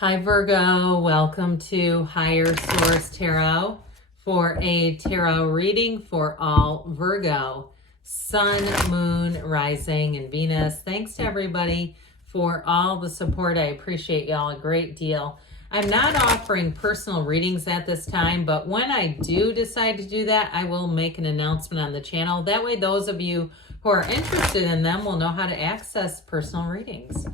Hi Virgo, welcome to Higher Source Tarot for a tarot reading for all Virgo, Sun, Moon, Rising, and Venus. Thanks to everybody for all the support. I appreciate y'all a great deal. I'm not offering personal readings at this time, but when I do decide to do that, I will make an announcement on the channel. That way those of you who are interested in them will know how to access personal readings.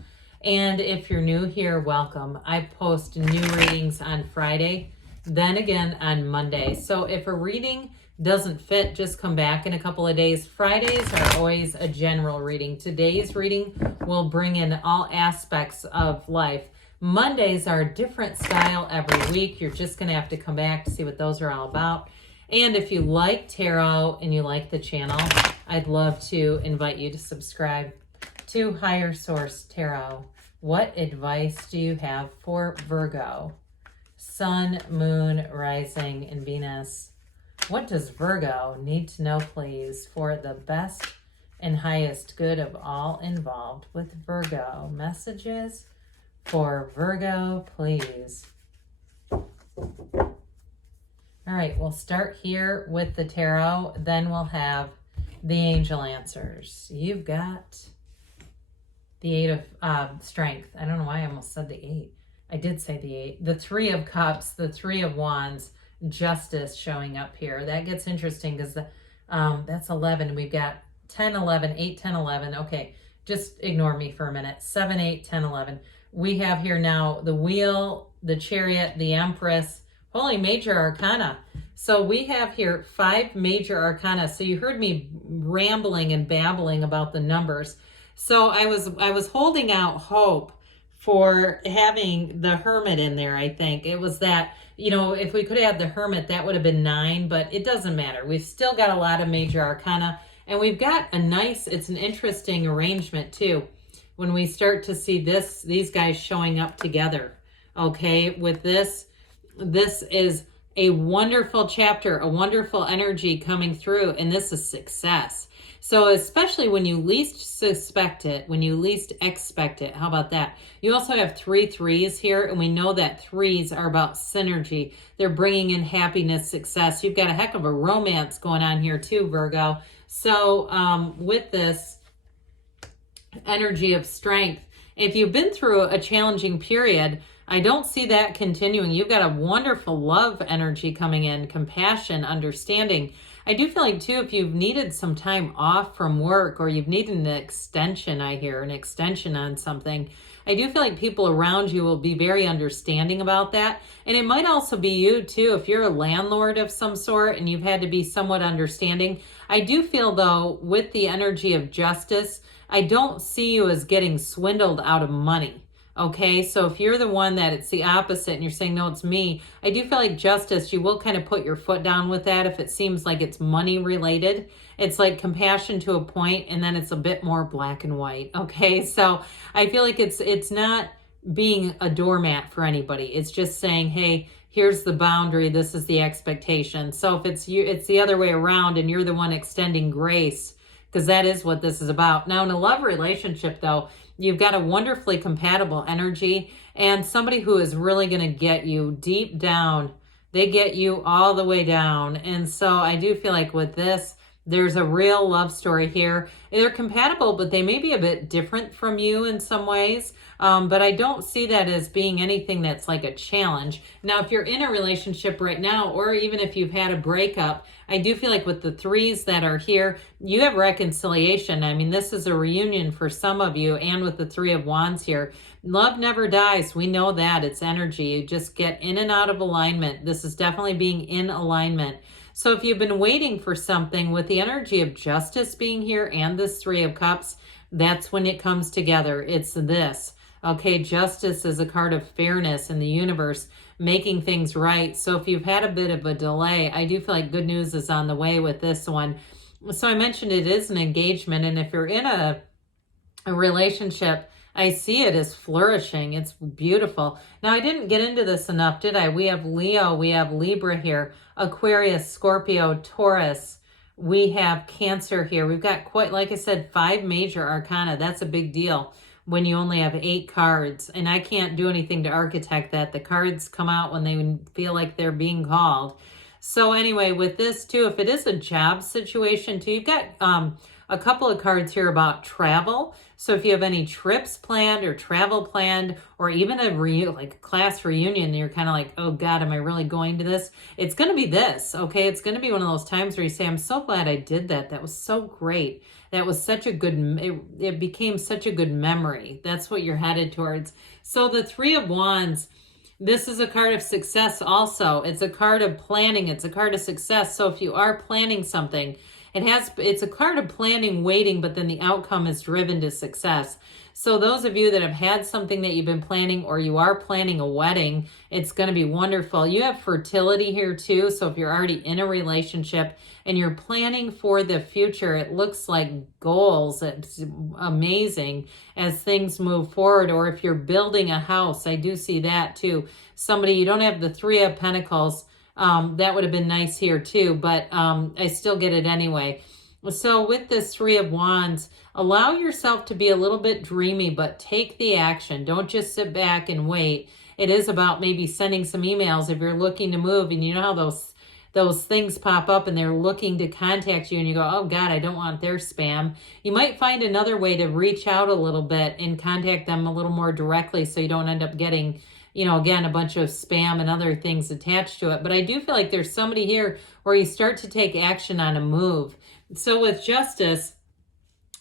And if you're new here, welcome. I post new readings on Friday, then again on Monday. So if a reading doesn't fit, just come back in a couple of days. Fridays are always a general reading. Today's reading will bring in all aspects of life. Mondays are a different style every week. You're just going to have to come back to see what those are all about. And if you like tarot and you like the channel, I'd love to invite you to subscribe to Higher Source Tarot. What advice do you have for Virgo? Sun, Moon, Rising, and Venus. What does Virgo need to know, please, for the best and highest good of all involved with Virgo? Messages for Virgo, please. All right, we'll start here with the tarot. Then we'll have the angel answers. You've got the Eight of Strength. I don't know why I almost said the 8. I did say the 8. The Three of Cups, the Three of Wands, Justice showing up here. That gets interesting because that's 11. We've got 10, 11, 8, 10, 11. Okay, just ignore me for a minute. 7, 8, 10, 11. We have here now the Wheel, the Chariot, the Empress. Holy major arcana. So we have here 5 major arcana. So you heard me rambling and babbling about the numbers. So I was holding out hope for having the Hermit in there, I think. It was that, you know, if we could have the Hermit, that would have been 9, but it doesn't matter. We've still got a lot of major arcana, and we've got a nice, it's an interesting arrangement too. When we start to see these guys showing up together, okay, with this is a wonderful chapter, a wonderful energy coming through, and this is success. So especially when you least suspect it, when you least expect it, how about that? You also have 3 threes here, and we know that 3s are about synergy. They're bringing in happiness, success. You've got a heck of a romance going on here too, Virgo. So with this energy of strength, if you've been through a challenging period, I don't see that continuing. You've got a wonderful love energy coming in, compassion, understanding. I do feel like, too, if you've needed some time off from work or you've needed an extension, I hear, an extension on something, I do feel like people around you will be very understanding about that. And it might also be you, too, if you're a landlord of some sort and you've had to be somewhat understanding. I do feel, though, with the energy of justice, I don't see you as getting swindled out of money. Okay, so if you're the one that it's the opposite and you're saying, no, it's me, I do feel like justice, you will kind of put your foot down with that if it seems like it's money related. It's like compassion to a point, and then it's a bit more black and white. Okay, so I feel like it's not being a doormat for anybody. It's just saying, hey, here's the boundary, this is the expectation. So if it's you, it's the other way around and you're the one extending grace, because that is what this is about. Now, in a love relationship, though, you've got a wonderfully compatible energy and somebody who is really going to get you deep down. They get you all the way down. And so I do feel like with this, there's a real love story here. They're compatible, but they may be a bit different from you in some ways. But I don't see that as being anything that's like a challenge. Now, if you're in a relationship right now, or even if you've had a breakup, I do feel like with the 3s that are here, you have reconciliation. I mean, this is a reunion for some of you, and with the 3 of Wands here. Love never dies. We know that. It's energy. You just get in and out of alignment. This is definitely being in alignment. So if you've been waiting for something, with the energy of justice being here and this 3 of Cups, that's when it comes together. It's this. Okay, justice is a card of fairness in the universe, making things right. So if you've had a bit of a delay, I do feel like good news is on the way with this one. So I mentioned it is an engagement, and if you're in a relationship, I see it as flourishing. It's beautiful. Now, I didn't get into this enough, did I? We have Leo, we have Libra here, Aquarius, Scorpio, Taurus. We have Cancer here. We've got quite, like I said, 5 major arcana. That's a big deal. when you only have 8 cards. And I can't do anything to architect that. The cards come out when they feel like they're being called. So anyway, with this too, if it is a job situation too, you've got a couple of cards here about travel. So if you have any trips planned or travel planned, or even a like class reunion, you're kind of like, oh God, am I really going to this? It's going to be this, okay? It's going to be one of those times where you say, I'm so glad I did that. That was so great. That was such a good, it became such a good memory. That's what you're headed towards. So the Three of Wands, this is a card of success also. It's a card of planning. It's a card of success. So if you are planning something, it's a card of planning, waiting, but then the outcome is driven to success. So those of you that have had something that you've been planning, or you are planning a wedding, it's going to be wonderful. You have fertility here too. So if you're already in a relationship and you're planning for the future, it looks like goals. It's amazing as things move forward. Or if you're building a house, I do see that too. Somebody, you don't have the Three of Pentacles. That would have been nice here too, but I still get it anyway. So with this Three of Wands, allow yourself to be a little bit dreamy, but take the action. Don't just sit back and wait. It is about maybe sending some emails if you're looking to move, and you know how those things pop up and they're looking to contact you and you go, oh God, I don't want their spam. You might find another way to reach out a little bit and contact them a little more directly, so you don't end up getting, you know, again, a bunch of spam and other things attached to it. But I do feel like there's somebody here where you start to take action on a move. So with Justice,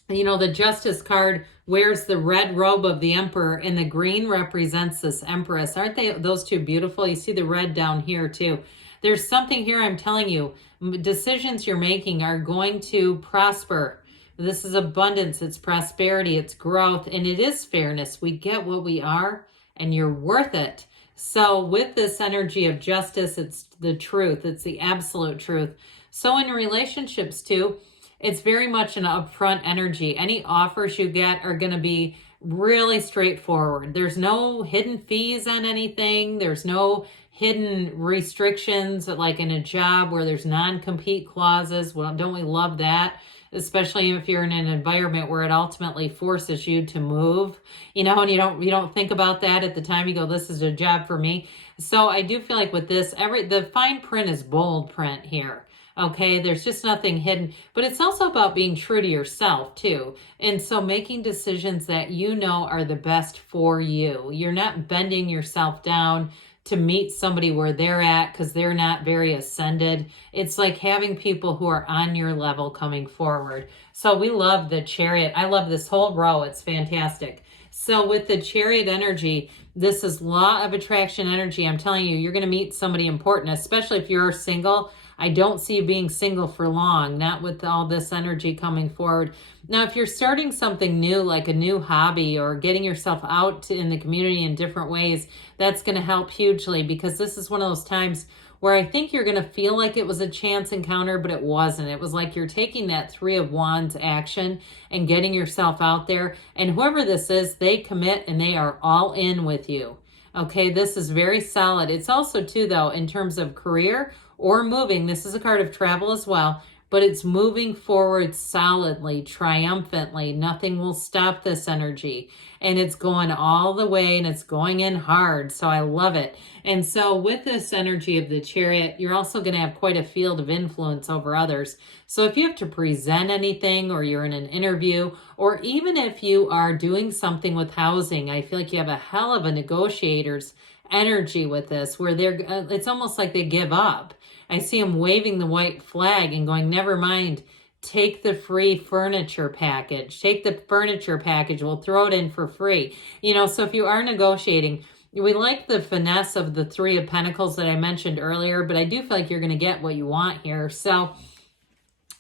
you know, the Justice card wears the red robe of the Emperor, and the green represents this Empress. Aren't they, those two beautiful? You see the red down here too. There's something here, I'm telling you, decisions you're making are going to prosper. This is abundance, it's prosperity, it's growth, and it is fairness. We get what we are, and you're worth it. So with this energy of Justice, it's the truth. It's the absolute truth. So in relationships too, it's very much an upfront energy. Any offers you get are going to be really straightforward. There's no hidden fees on anything. There's no hidden restrictions like in a job where there's non-compete clauses. Well, don't we love that? Especially if you're in an environment where it ultimately forces you to move, you know, and you don't think about that at the time. You go, this is a job for me. So I do feel like with this, the fine print is bold print here. Okay, there's just nothing hidden, but it's also about being true to yourself too. And so making decisions that you know are the best for you. You're not bending yourself down to meet somebody where they're at because they're not very ascended. It's like having people who are on your level coming forward. So we love the Chariot. I love this whole row. It's fantastic. So with the Chariot energy, this is law of attraction energy. I'm telling you, you're going to meet somebody important, especially if you're single. I don't see you being single for long, not with all this energy coming forward. Now, if you're starting something new, like a new hobby or getting yourself out in the community in different ways, that's going to help hugely, because this is one of those times where I think you're going to feel like it was a chance encounter, but it wasn't. It was like you're taking that Three of Wands action and getting yourself out there. And whoever this is, they commit and they are all in with you. Okay, this is very solid. It's also too, though, in terms of career or moving, this is a card of travel as well, but it's moving forward solidly, triumphantly. Nothing will stop this energy. And it's going all the way and it's going in hard. So I love it. And so with this energy of the Chariot, you're also going to have quite a field of influence over others. So if you have to present anything, or you're in an interview, or even if you are doing something with housing, I feel like you have a hell of a negotiator's energy with this, where it's almost like they give up. I see them waving the white flag and going, never mind, take the free furniture package. Take the furniture package. We'll throw it in for free. You know, so if you are negotiating, we like the finesse of the Three of Pentacles that I mentioned earlier, but I do feel like you're going to get what you want here. So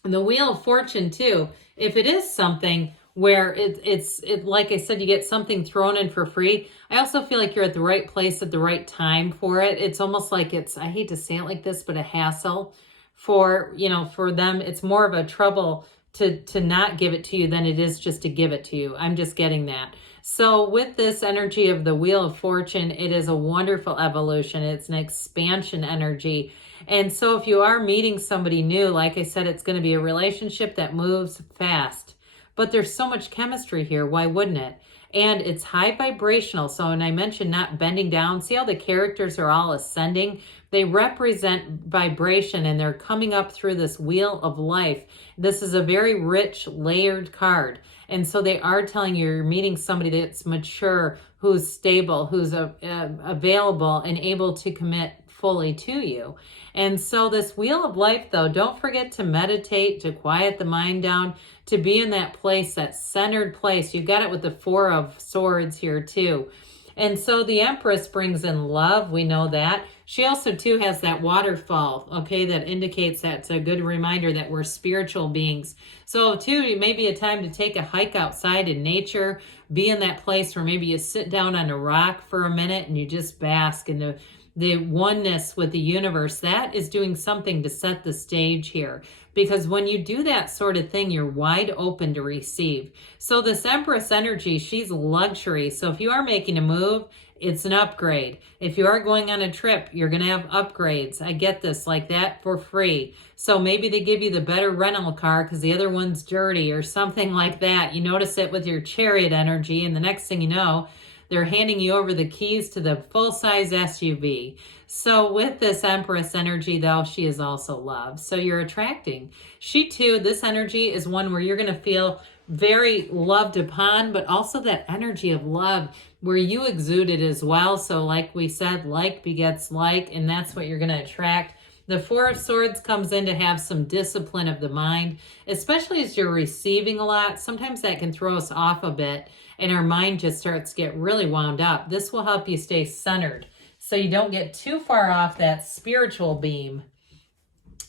the Wheel of Fortune too, if it is something where it's like I said, you get something thrown in for free, I also feel like you're at the right place at the right time for it. It's almost like it's, I hate to say it like this, but a hassle for, you know, for them. It's more of a trouble to not give it to you than it is just to give it to you. I'm just getting that. So with this energy of the Wheel of Fortune, it is a wonderful evolution. It's an expansion energy. And so if you are meeting somebody new, like I said, it's going to be a relationship that moves fast. But there's so much chemistry here. Why wouldn't it? and it's high vibrational. So when I mentioned not bending down, see how the characters are all ascending? They represent vibration, and they're coming up through this wheel of life. This is a very rich, layered card. And so they are telling you you're meeting somebody that's mature, who's stable, who's available and able to commit fully to you. And so this wheel of life, though, don't forget to meditate, to quiet the mind down, to be in that place, that centered place. You got it with the Four of Swords here too. And so the Empress brings in love. We know that. She also too has that waterfall, okay, that indicates that's a good reminder that we're spiritual beings. So too, it may be a time to take a hike outside in nature, be in that place where maybe you sit down on a rock for a minute and you just bask in the oneness with the universe. That is doing something to set the stage here. Because when you do that sort of thing, you're wide open to receive. So this Empress energy, she's luxury. So if you are making a move, it's an upgrade. If you are going on a trip, you're going to have upgrades. I get this like that for free. So maybe they give you the better rental car because the other one's dirty or something like that. You notice it with your Chariot energy, and the next thing you know, they're handing you over the keys to the full-size SUV. So with this Empress energy, though, she is also love. So you're attracting. She, too, this energy is one where you're going to feel very loved upon, but also that energy of love where you exude it as well. So like we said, like begets like, and that's what you're going to attract. The Four of Swords comes in to have some discipline of the mind, especially as you're receiving a lot. Sometimes that can throw us off a bit, and our mind just starts to get really wound up. This will help you stay centered so you don't get too far off that spiritual beam.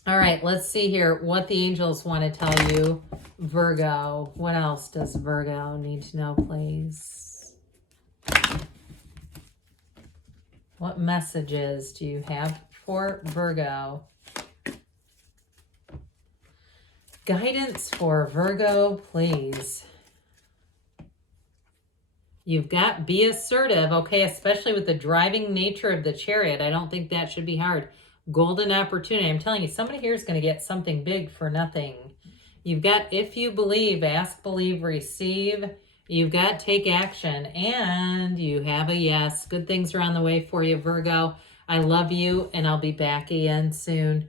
All right, let's see here what the angels want to tell you, Virgo. What else does Virgo need to know, please? What messages do you have for Virgo? Guidance for Virgo, please. You've got be assertive, okay, especially with the driving nature of the Chariot. I don't think that should be hard. Golden opportunity. I'm telling you, somebody here is going to get something big for nothing. You've got if you believe, ask, believe, receive. You've got take action, and you have a yes. Good things are on the way for you, Virgo. I love you, and I'll be back again soon.